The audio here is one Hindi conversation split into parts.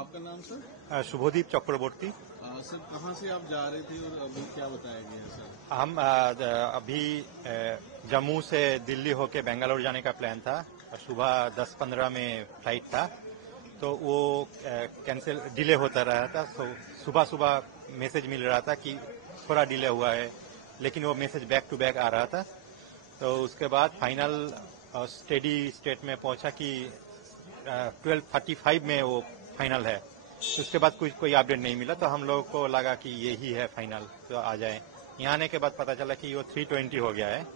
आपका नाम सर? शुभदीप चक्रवर्ती। सर कहाँ से आप जा रहे थे और अभी क्या बताया गया सर? हम अभी जम्मू से दिल्ली होके बेंगलोर जाने का प्लान था। सुबह 10:15 में फ्लाइट था, तो वो कैंसिल डिले होता रहा था। तो सुबह सुबह मैसेज मिल रहा था कि थोड़ा डिले हुआ है, लेकिन वो मैसेज बैक टू बैक आ रहा था। तो उसके बाद फाइनल स्टेडी स्टेट में पहुंचा कि 12:35 में वो फाइनल है। उसके बाद कोई अपडेट नहीं मिला, तो हम लोगों को लगा कि यही है फाइनल, तो आ जाए। यहाँ आने के बाद पता चला कि वो 320 हो गया है,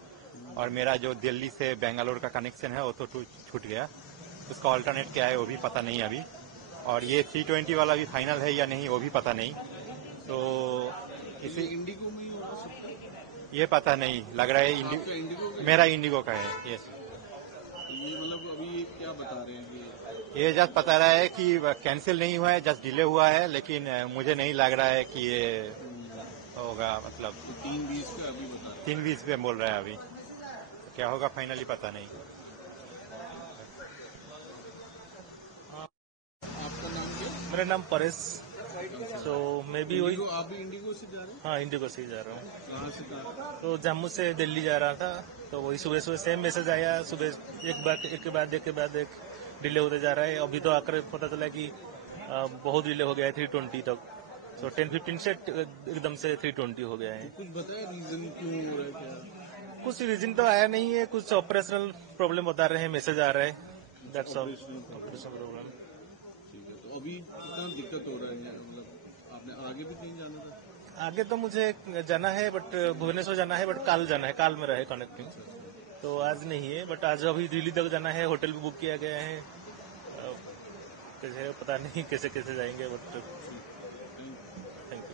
और मेरा जो दिल्ली से बेंगलोर का कनेक्शन है वो तो छूट गया। उसका ऑल्टरनेट क्या है वो भी पता नहीं अभी, और ये 320 वाला भी फाइनल है या नहीं वो भी पता नहीं। तो इसे इंडिगो में ही हो सकता है, ये पता नहीं लग रहा है। इंडिगो मेरा इंडिगो का है। यस। ये मतलब अभी क्या बता रहे हैं कि ये जस्ट बता रहा है कि कैंसिल नहीं हुआ है, जस्ट डिले हुआ है, लेकिन मुझे नहीं लग रहा है कि ये होगा। मतलब 3:20 का अभी बता रहे हैं। 3:20 पे बोल रहा है अभी। क्या होगा फाइनली पता नहीं। आपका नाम क्या? मेरा नाम परेश। तो मैं भी वही। आप भी इंडिगो से जा रहे हैं? हाँ, इंडिगो से ही जा रहा हूँ। कहाँ से कहाँ? तो जम्मू से दिल्ली जा रहा था, तो वही सुबह सुबह सेम मैसेज आया। सुबह एक के बाद एक डिले होते जा रहा है। अभी तो आकर पता चला कि बहुत डिले हो गया है 320 तक। तो 10:15 से एकदम से 320 हो गया है। कुछ बताया रीजन क्यों हो रहा है क्या? कुछ रीजन तो आया नहीं है, कुछ ऑपरेशनल प्रॉब्लम बता रहे हैं, मैसेज आ रहा है। That's all. Operational problem. ठीक है, तो अभी कितना दिक्कत हो रहा है? मतलब आपने आगे भी कहीं जाना था? आगे तो मुझे जाना है, बट भुवनेश्वर जाना है, बट काल जाना है। काल में रहे कनेक्टिंग, तो आज नहीं है। बट आज अभी दिल्ली तक जाना है, होटल भी बुक किया गया है। कैसे पता नहीं कैसे कैसे जाएंगे, बट थैंक यू।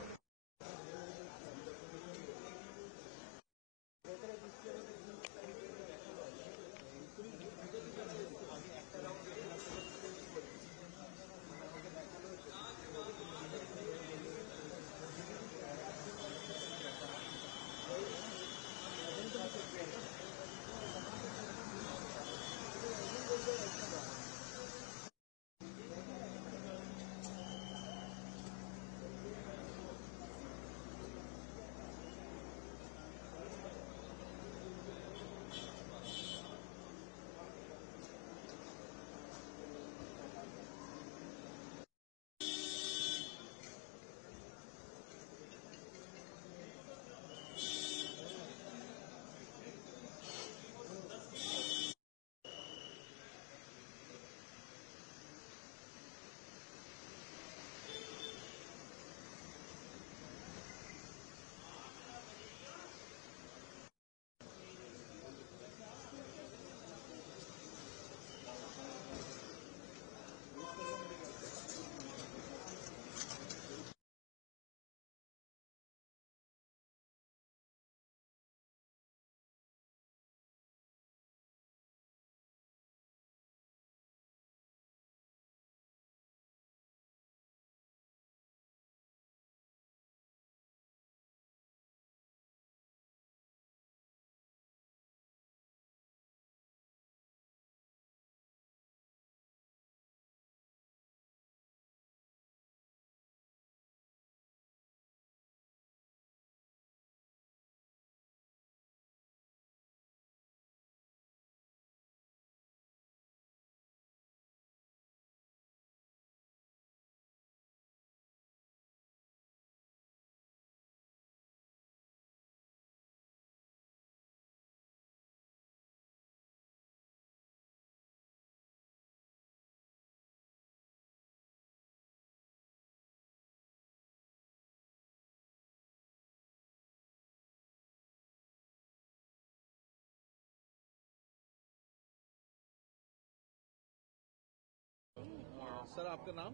सर आपका नाम?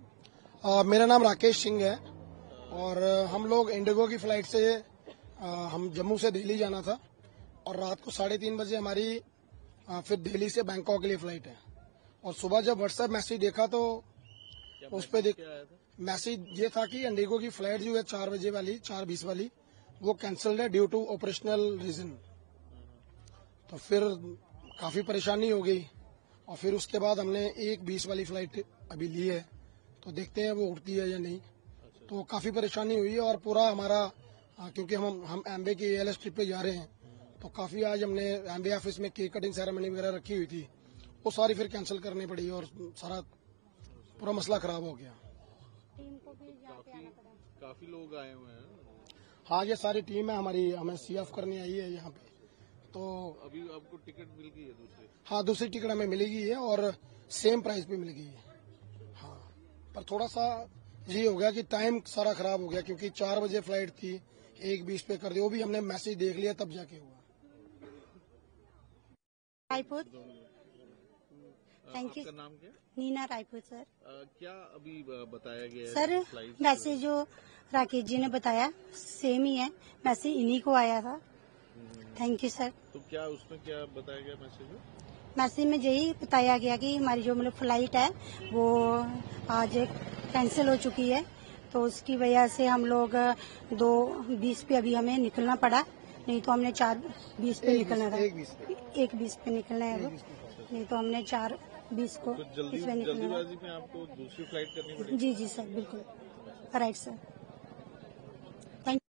मेरा नाम राकेश सिंह है, और हम लोग इंडिगो की फ्लाइट से हम जम्मू से दिल्ली जाना था, और रात को 3:30 बजे हमारी फिर दिल्ली से बैंकॉक के लिए फ्लाइट है। और सुबह जब व्हाट्सएप मैसेज देखा तो उस पे देख क्या आया था? मैसेज ये था कि इंडिगो की फ्लाइट जो है 4 बजे वाली 4:20 वाली वो कैंसिल्ड है ड्यू टू ऑपरेशनल रीजन। तो फिर काफी परेशानी हो गई और फिर उसके बाद हमने 1:20 वाली फ्लाइट अभी ली है, तो देखते हैं वो उड़ती है या नहीं। तो काफी परेशानी हुई है और पूरा हमारा क्योंकि हम एमबे की एएलएस ट्रिप पे जा रहे हैं, तो काफी आज हमने एमबे ऑफिस में केक कटिंग सेरेमनी वगैरह रखी हुई थी, वो सारी फिर कैंसिल करनी पड़ी और सारा पूरा मसला खराब हो गया। काफी लोग आए हुए हैं। हाँ, ये सारी टीम है हमारी, हमें सी ऑफ करनी आई है यहाँ पे। तो अभी आपको टिकट मिल गई है दूसरी? हाँ, दूसरी टिकट हमें मिलेगी है और सेम प्राइस पे मिल गई है। हाँ, पर थोड़ा सा ये हो गया कि टाइम सारा खराब हो गया क्योंकि 4 बजे फ्लाइट थी, 1:20 पे कर दी, वो भी हमने मैसेज देख लिया तब जाके हुआ। रायपुर। Thank you. आपका नाम क्या? नीना रायपुर सर। क्या अभी बताया गया है सर फ्लाइट? मैसेज जो राकेश जी ने बताया सेम ही है, मैसेज इन्हीं को आया था। Thank you sir. तो क्या उसमें क्या बताया गया मैसेज में? मैसेज में यही बताया गया कि हमारी जो मतलब फ्लाइट है वो आज कैंसिल हो चुकी है, तो उसकी वजह से हम लोग 2:20 पे अभी हमें निकलना पड़ा, नहीं तो हमने 4:20 पे निकलना था। 1:20 पे निकलना है वो, नहीं तो हमने 4:20 को तो इसमें निकलना था। जल्दीबाजी में आपको दूसरी फ्लाइट करनी पड़ी? जी जी सर, बिल्कुल राइट सर। थैंक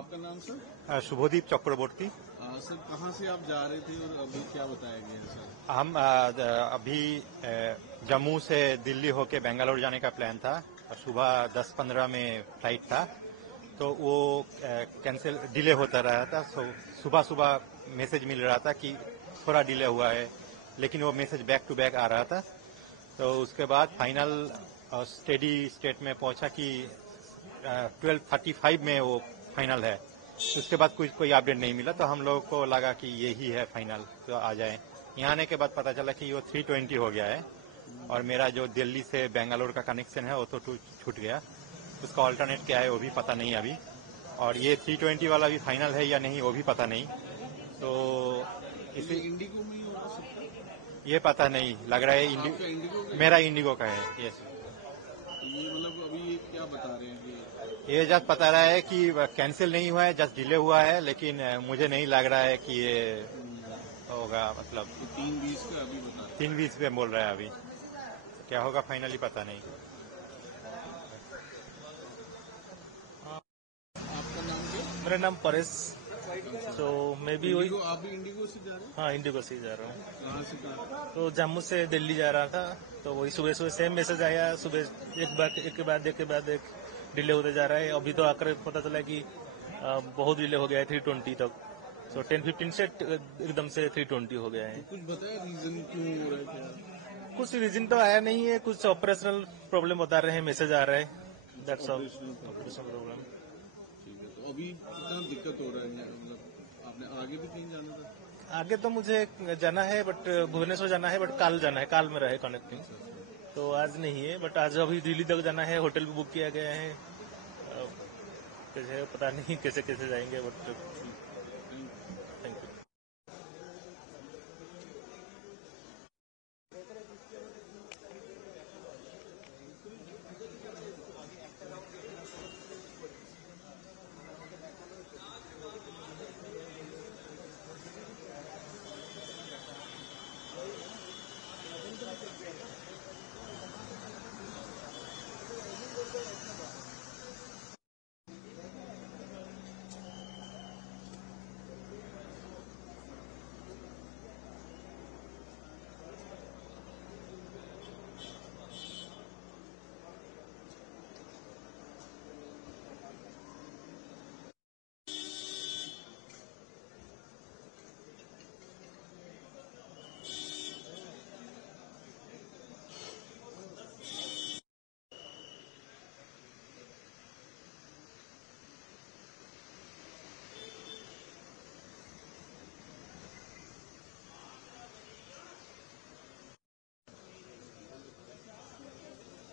आपका नाम सर? शुभदीप चक्रवर्ती। सर कहाँ से आप जा रहे थे और अभी क्या बताया गया है सर? हम अभी जम्मू से दिल्ली होके बेंगलोर जाने का प्लान था और सुबह 10:15 में फ्लाइट था, तो वो कैंसिल डिले होता रहा था। सुबह सुबह मैसेज मिल रहा था कि थोड़ा डिले हुआ है, लेकिन वो मैसेज बैक टू बैक आ रहा था। तो उसके बाद फाइनल स्टेडी स्टेट में पहुंचा कि 12:35 में वो फाइनल है। उसके बाद कोई अपडेट नहीं मिला, तो हम लोगों को लगा कि यही है फाइनल, तो आ जाए। यहाँ आने के बाद पता चला कि वो 3:20 हो गया है और मेरा जो दिल्ली से बेंगलोर का कनेक्शन है वो तो छूट गया। उसका ऑल्टरनेट क्या है वो भी पता नहीं अभी, और ये 3:20 वाला भी फाइनल है या नहीं वो भी पता नहीं। तो इसे इंडिगो में ही हो सकता है? ये पता नहीं लग रहा है। आपका इंडिगो का? मेरा इंडिगो का है। यस। ये मतलब अभी ये क्या बता रहे हैं कि ये जस्ट बता रहा है कि कैंसिल नहीं हुआ है, जस्ट डिले हुआ है, लेकिन मुझे नहीं लग रहा है कि ये होगा। मतलब 3:20 का अभी बता रहे 3:20 पे बोल रहा है अभी, क्या होगा फाइनली पता नहीं। हैं? आपका नाम क्या? मेरा नाम परेश। तो मैं भी वही, इंडिगो, आप भी इंडिगो से जा रहे हैं? हाँ इंडिगो से ही जा रहा हूँ। कहाँ से कहाँ? तो जम्मू से दिल्ली जा रहा था, तो वही सुबह सुबह सेम मैसेज आया, सुबह एक के बाद एक डिले होते जा रहा है। अभी तो आकर पता चला कि बहुत डिले हो गया है 320 तक। तो 10:15 से एकदम से 320 हो गया है। कुछ बताया रीजन क्यों हो रहा है क्या? कुछ रीजन तो आया नहीं है, कुछ ऑपरेशनल प्रॉब्लम बता रहे हैं, मैसेज आ रहा है, दैट्स ऑल। Operational problem. ठीक है, तो अभी कितना दिक्कत हो रहा है, मतलब आपने आगे भी कहीं जाना था? आगे तो मुझे जाना है, बट भुवनेश्वर जाना है, बट काल जाना है, काल में रहे कनेक्टिंग। तो आज नहीं है, बट आज अभी दिल्ली तक जाना है, होटल भी बुक किया गया है। कैसे पता नहीं कैसे जाएंगे, बट